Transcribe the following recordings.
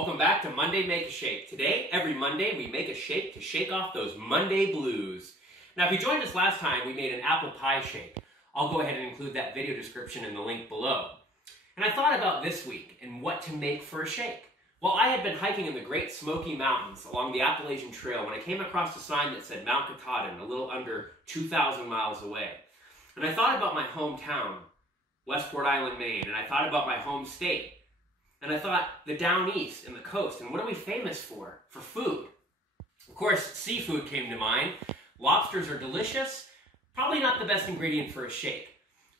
Welcome back to Monday Make a Shake. Today, every Monday, we make a shake to shake off those Monday blues. Now, if you joined us last time, we made an apple pie shake. I'll go ahead and include that video description in the link below. And I thought about this week and what to make for a shake. Well, I had been hiking in the Great Smoky Mountains along the Appalachian Trail when I came across a sign that said Mount Katahdin, a little under 2,000 miles away. And I thought about my hometown, Westport Island, Maine, and I thought about my home state. And I thought, the down east and the coast, and what are we famous for food? Of course, seafood came to mind. Lobsters are delicious, probably not the best ingredient for a shake.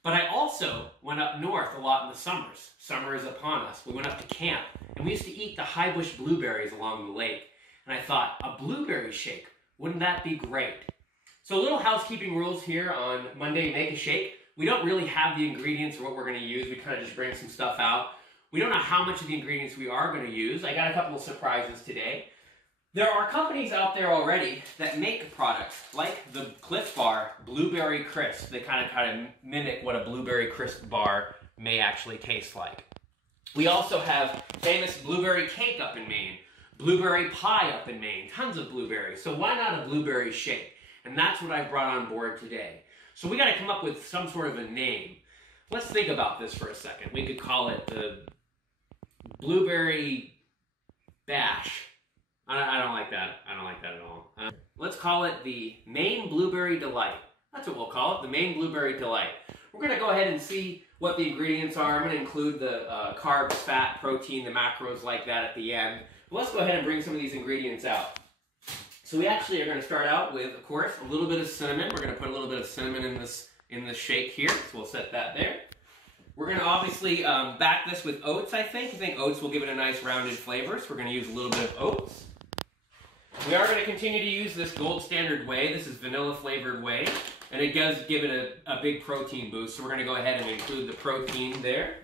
But I also went up north a lot in the summers. Summer is upon us. We went up to camp, and we used to eat the high bush blueberries along the lake. And I thought, a blueberry shake, wouldn't that be great? So little housekeeping rules here on Monday Make a Shake. We don't really have the ingredients or what we're going to use. We kind of just bring some stuff out. We don't know how much of the ingredients we are going to use. I got a couple of surprises today. There are companies out there already that make products like the Cliff Bar Blueberry Crisp. They kind of mimic what a blueberry crisp bar may actually taste like. We also have famous blueberry cake up in Maine, blueberry pie up in Maine, tons of blueberries. So why not a blueberry shake? And that's what I brought on board today. So we got to come up with some sort of a name. Let's think about this for a second. We could call it the Blueberry Bash. I don't like that. I don't like that at all. Let's call it the Maine Blueberry Delight. That's what we'll call it, the Maine Blueberry Delight. We're going to go ahead and see what the ingredients are. I'm going to include the carbs, fat, protein, the macros like that at the end. But let's go ahead and bring some of these ingredients out. So we actually are going to start out with, of course, a little bit of cinnamon. We're going to put a little bit of cinnamon in this shake here. So we'll set that there. We're going to obviously back this with oats, I think. I think oats will give it a nice rounded flavor, so we're going to use a little bit of oats. We are going to continue to use this gold standard whey. This is vanilla flavored whey, and it does give it a big protein boost, so we're going to go ahead and include the protein there.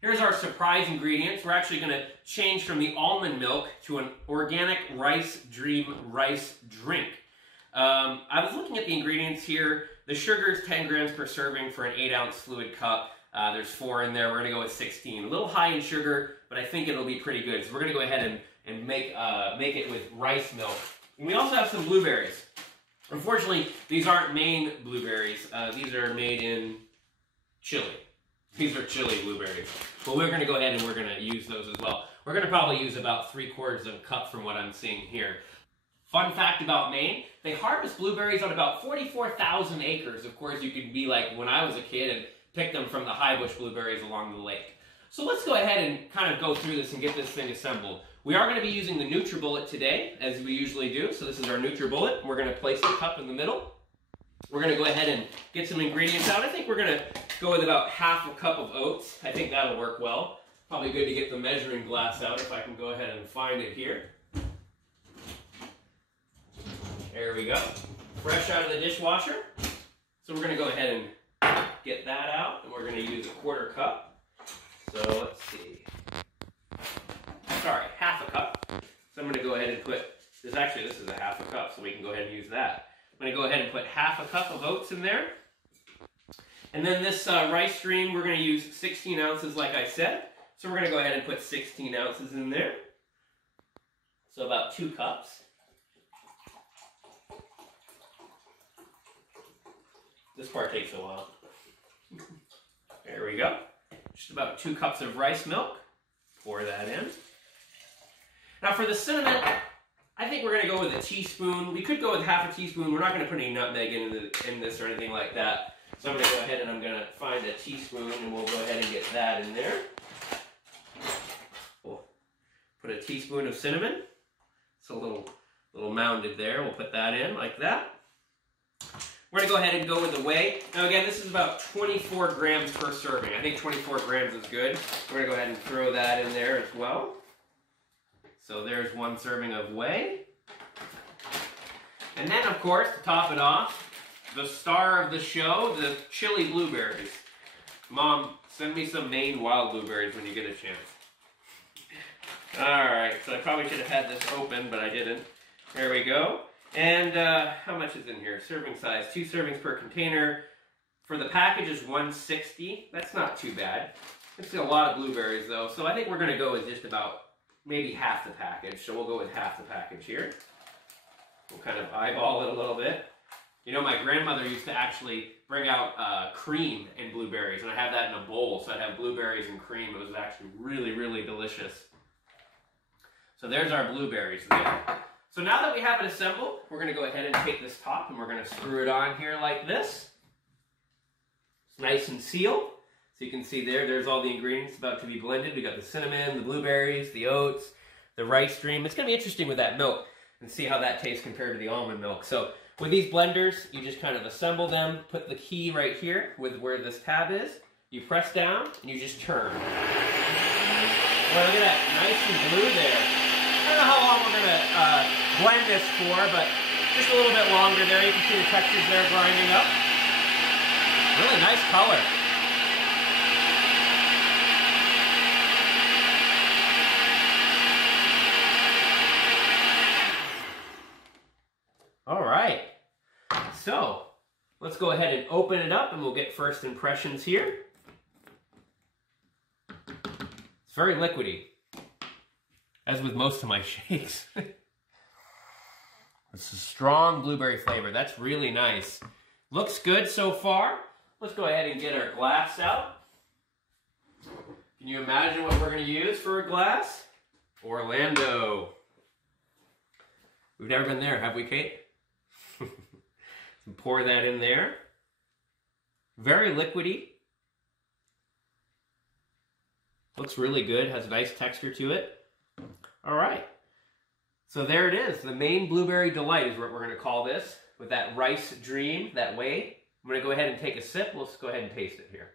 Here's our surprise ingredients. We're actually going to change from the almond milk to an organic Rice Dream rice drink. I was looking at the ingredients here. The sugar is 10 grams per serving for an 8-ounce fluid cup. There's 4 in there. We're going to go with 16. A little high in sugar, but I think it'll be pretty good. So we're going to go ahead and make it with rice milk. And we also have some blueberries. Unfortunately, these aren't Maine blueberries. These are made in Chile. These are Chile blueberries. But we're going to go ahead and we're going to use those as well. We're going to probably use about 3/4 of a cup from what I'm seeing here. Fun fact about Maine, they harvest blueberries on about 44,000 acres. Of course, you could be like when I was a kid and pick them from the high bush blueberries along the lake. So let's go ahead and kind of go through this and get this thing assembled. We are going to be using the NutriBullet today, as we usually do. So this is our NutriBullet. We're going to place the cup in the middle. We're going to go ahead and get some ingredients out. I think we're going to go with about half a cup of oats. I think that'll work well. Probably good to get the measuring glass out if I can go ahead and find it here. There we go. Fresh out of the dishwasher. So we're going to go ahead and get that out, and we're going to use a 1/4 cup. So let's see. Sorry, half a cup. So I'm going to go ahead and put, this is a half a cup, so we can go ahead and use that. I'm going to go ahead and put half a cup of oats in there. And then this rice stream, we're going to use 16 ounces like I said. So we're going to go ahead and put 16 ounces in there. So about 2 cups. This part takes a while. There we go. Just about 2 cups of rice milk. Pour that in. Now for the cinnamon, I think we're going to go with a teaspoon. We could go with half a teaspoon. We're not going to put any nutmeg in this or anything like that. So I'm going to go ahead and I'm going to find a teaspoon and we'll go ahead and get that in there. We'll put a teaspoon of cinnamon. It's a little mounded there. We'll put that in like that. We're going to go ahead and go with the whey. Now again, this is about 24 grams per serving. I think 24 grams is good. We're going to go ahead and throw that in there as well. So there's 1 serving of whey. And then, of course, to top it off, the star of the show, the Chile blueberries. Mom, send me some Maine wild blueberries when you get a chance. Alright, so I probably should have had this open, but I didn't. There we go. And how much is in here? Serving size, 2 servings per container. For the package is 160. That's not too bad. It's a lot of blueberries though, so I think we're going to go with just about maybe half the package. So we'll go with half the package here. We'll kind of eyeball it a little bit. You know, my grandmother used to actually bring out cream and blueberries, and I have that in a bowl, so I'd have blueberries and cream. It was actually really, really delicious. So there's our blueberries there. So now that we have it assembled, we're going to go ahead and take this top and we're going to screw it on here like this. It's nice and sealed. So you can see there's all the ingredients about to be blended. We got the cinnamon, the blueberries, the oats, the rice stream. It's going to be interesting with that milk and see how that tastes compared to the almond milk. So with these blenders, you just kind of assemble them, put the key right here with where this tab is. You press down and you just turn. Well, look at that, nice and blue there. I don't know how long we're going to blend this for, but just a little bit longer there. You can see the textures there grinding up. Really nice color. All right, so let's go ahead and open it up and we'll get first impressions here. It's very liquidy, as with most of my shakes. It's a strong blueberry flavor. That's really nice. Looks good so far. Let's go ahead and get our glass out. Can you imagine what we're going to use for a glass? Orlando. We've never been there, have we, Kate? Pour that in there. Very liquidy. Looks really good, has a nice texture to it. All right. So there it is. The Maine Blueberry Delight is what we're going to call this, with that rice dream, that whey. I'm going to go ahead and take a sip. Let's go ahead and taste it here.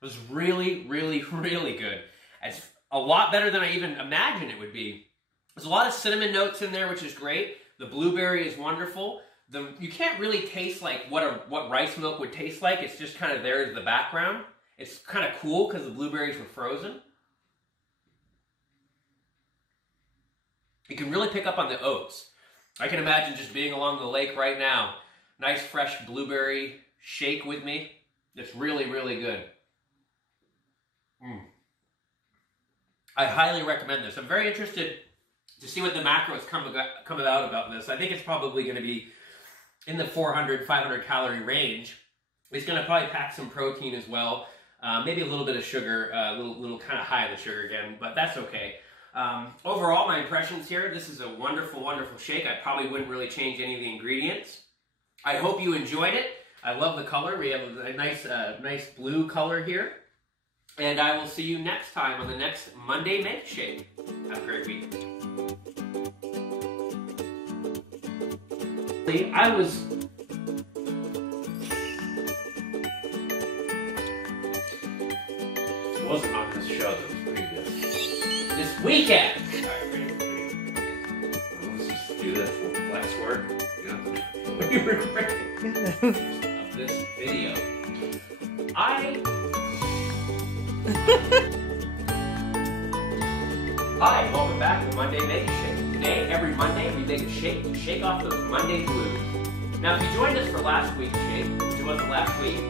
It was really, really, really good. It's a lot better than I even imagined it would be. There's a lot of cinnamon notes in there, which is great. The blueberry is wonderful. You can't really taste like what rice milk would taste like. It's just kind of there as the background. It's kind of cool because the blueberries were frozen. You can really pick up on the oats. I can imagine just being along the lake right now. Nice fresh blueberry shake with me. It's really, really good. I highly recommend this. I'm very interested to see what the macros come about this. I think it's probably going to be in the 400, 500 calorie range. It's going to probably pack some protein as well. Maybe a little bit of sugar, a little kind of high on the sugar again, but that's okay. Overall, my impressions here, this is a wonderful, wonderful shake. I probably wouldn't really change any of the ingredients. I hope you enjoyed it. I love the color. We have a nice blue color here. And I will see you next time on the next Monday Make Shake. Have a great week. I wasn't on this show that was pretty good. This weekend! Alright, wait. Let's just do this. We'll flex work. We regret of this video. Hi, welcome back to Monday Make a Shake. Today, every Monday, we make a shake to shake off those Monday blues. Now, if you joined us for last week's shake, which wasn't last week,